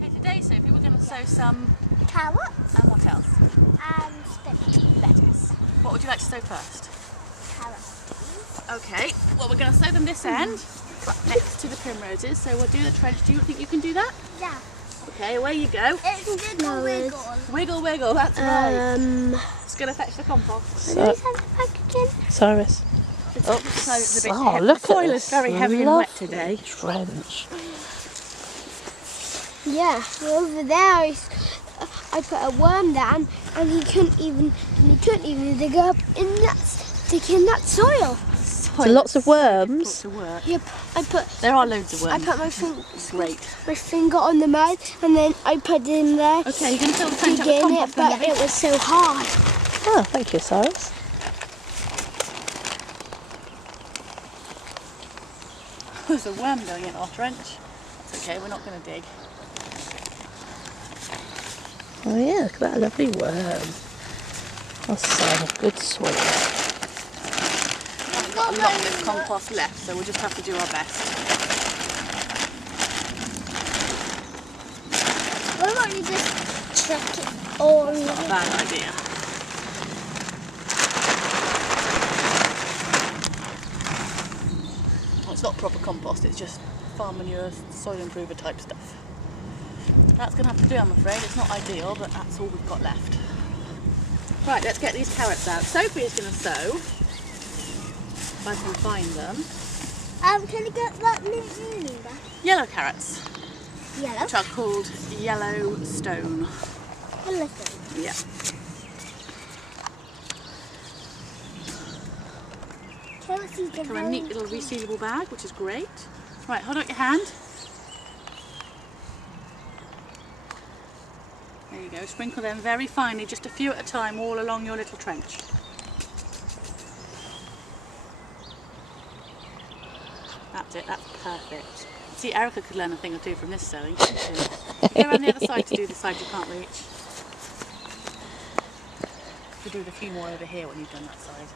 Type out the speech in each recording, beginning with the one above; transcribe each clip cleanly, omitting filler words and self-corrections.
Okay, today, Sophie, we're going to sow some carrots. And what else? And spinach. Lettuce. What would you like to sow first? Carrots. Okay, well, we're going to sow them this end, next to the primroses. So we'll do the trench. Do you think you can do that? Yeah. Okay, away you go. It's wiggle wiggle. Wiggle wiggle, that's right. Just going to fetch the compost. So, Cyrus. Oh, it's a bit Oh, look the soil at is this very heavy and wet today. Trench. Yeah, over there I put a worm down and he couldn't even dig up in that soil. So lots of worms. To work. Yep, There are loads of worms. I put my my finger on the mud and then I put it in there. Okay, you're going to fill the trench up Dig with in compost, it, but it was so hard. Oh, thank you, Cyrus. There's a worm going in our trench. That's okay, we're not going to dig. Oh yeah, look at that lovely worm. That's some good soil. We've got a lot of this compost left, so we'll just have to do our best. Why don't you just chuck it all? It's not a bad idea. Well, it's not proper compost, it's just farm manure, soil improver type stuff. That's going to have to do, I'm afraid. It's not ideal, but that's all we've got left. Right, let's get these carrots out. Sophie is going to sow, if I can find them. Can you get that meaning back? Yellow carrots, Yellow. which are called yellow stone. Yellow. Yeah. Carrots is Come in a neat little resealable bag, which is great. Right, hold out your hand. There you go, sprinkle them very finely, just a few at a time, all along your little trench. That's it, that's perfect. See, Erika could learn a thing or two from this sewing, couldn't she? Go around the other side to do the side you can't reach. We'll do a few more over here when you've done that side.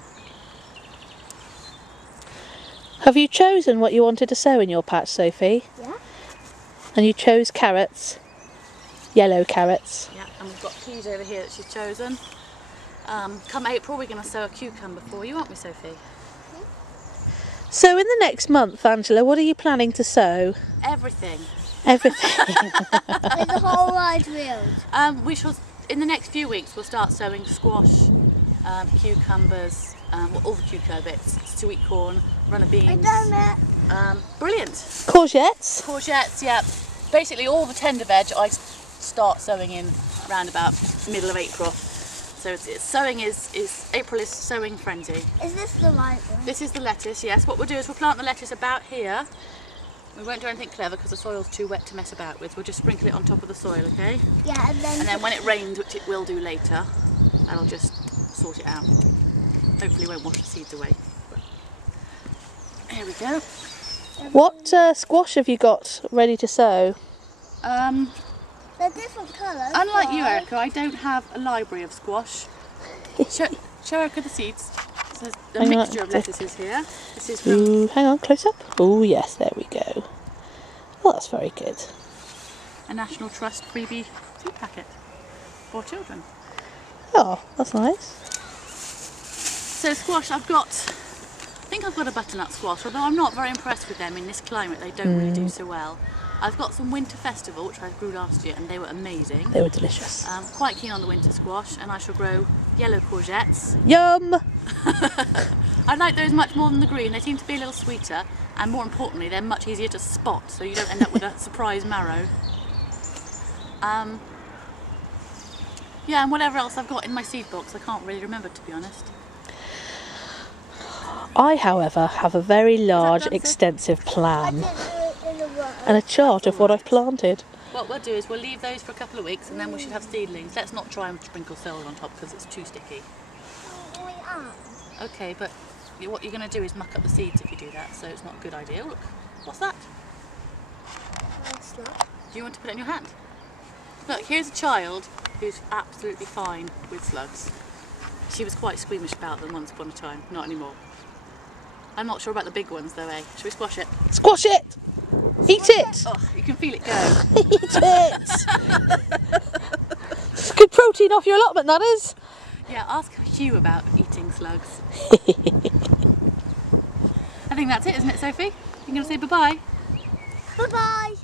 Have you chosen what you wanted to sow in your patch, Sophie? Yeah. And you chose carrots? Yellow carrots. Yeah, and we've got peas over here that she's chosen. Come April, we're going to sow a cucumber for you, aren't we, Sophie? So in the next month, Angela, what are you planning to sow? Everything. Everything. With the whole wide field. We shall, in the next few weeks, we'll start sowing squash, cucumbers, all the cucumber bits, sweet corn, runner beans. I done it. Brilliant. Courgettes. Courgettes, yeah. Basically all the tender veg I start sowing in around about middle of April. So April is sowing frenzy. Is this the light one? This is the lettuce, yes. What we'll do is we'll plant the lettuce about here. We won't do anything clever because the soil's too wet to mess about with. We'll just sprinkle it on top of the soil, okay? Yeah, and then when it rains, which it will do later, that'll just sort it out. Hopefully it won't wash the seeds away. But here we go. What squash have you got ready to sow? they're different colours. Unlike you, Erika, I don't have a library of squash. Show Erika the seeds. So there's a Hang on, mixture of lettuces here. This is from Ooh, hang on, close up. Oh yes, there we go. Oh, that's very good. a National Trust freebie seed packet for children. Oh, that's nice. So squash, I think I've got a butternut squash, although I'm not very impressed with them in this climate. They don't really do so well. I've got some Winter Festival, which I grew last year, and they were amazing. They were delicious. Quite keen on the winter squash, and I shall grow yellow courgettes. Yum! I like those much more than the green. They seem to be a little sweeter, and more importantly, they're much easier to spot, so you don't end up with a surprise marrow. Yeah, and whatever else I've got in my seed box, I can't really remember, to be honest. I, however, have a very large, done, extensive plan in a row. and a chart of what I've planted. What we'll do is we'll leave those for a couple of weeks, and then we should have seedlings. Let's not try and sprinkle soil on top because it's too sticky. We are. Okay, but what you're going to do is muck up the seeds if you do that, so it's not a good idea. Look, what's that? It's not. Do you want to put it in your hand? Look, here's a child who's absolutely fine with slugs. She was quite squeamish about them once upon a time, not anymore. I'm not sure about the big ones though, eh? Should we squash it? Squash it! Eat it! Oh, you can feel it go. Eat it! It's good protein off your allotment, that is. Yeah, ask Hugh about eating slugs. I think that's it, isn't it, Sophie? You're going to say bye-bye? Bye-bye.